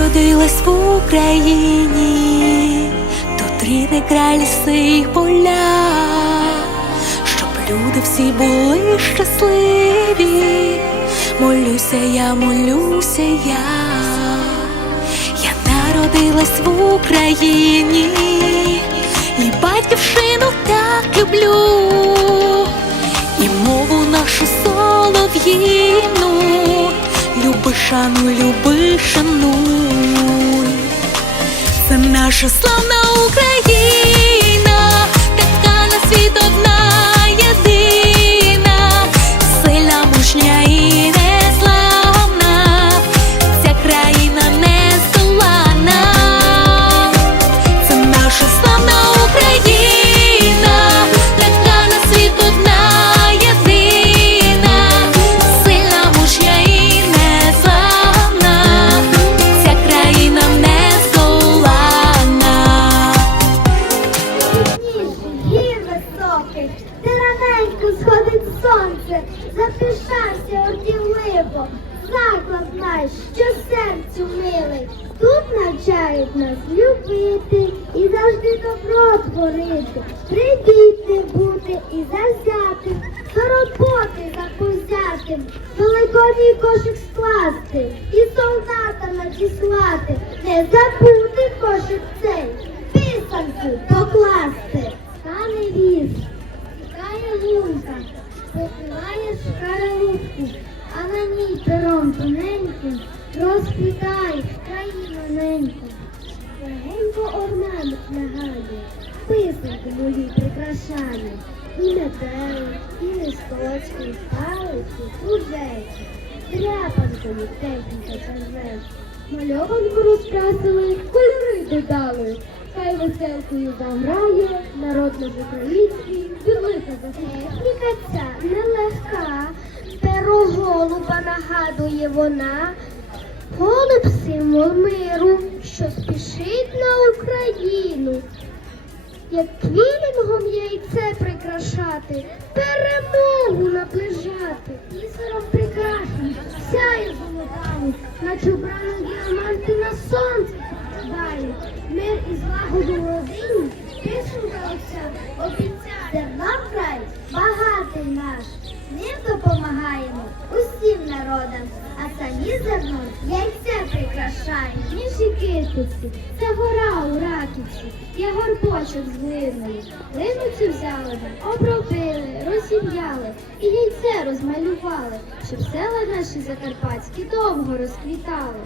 народилась в Україні, тут рідний край ліси й поля, щоб люди всі були щасливі. Молюся, я молюся я. Я народилась в Україні. І батьківщину так люблю, і мову нашу солов'їну, люби шану, люби шануй. Це наша славна Україна, сонце, запишався ордівливо, заклад наш, що серцю милий. Тут навчають нас любити і завжди добро творити, прибіти бути і завзятим, до роботи заповзятим, великодній кошик скласти і солдата надіслати, не забути пером тоненьким розквітає країну неньку. Легенько орнамент нагадує, писанку мої прикрашає. І метелик, і листочки, і палички, кружечки, тряпанками техніка черве. Мальованку розкрасили, кольори додали. Хай веселкою заграє, народ наш український, бідлика Техніка ця голуба нагадує вона. Голуб символ миру, що спішить на Україну. Як квілінгом яйце прикрашати, перемогу наближати. Бісером прекрасним, сяє золотами, наче вбрано діаманти на сонце покладає. Мир і злагоду народам, а самі зерно яйце ніж і китиці, це гора у раківці, я горбочок з глиною. Глиницю взяли, обробили, розім'яли і яйце розмалювали, щоб села наші закарпатські довго розквітали.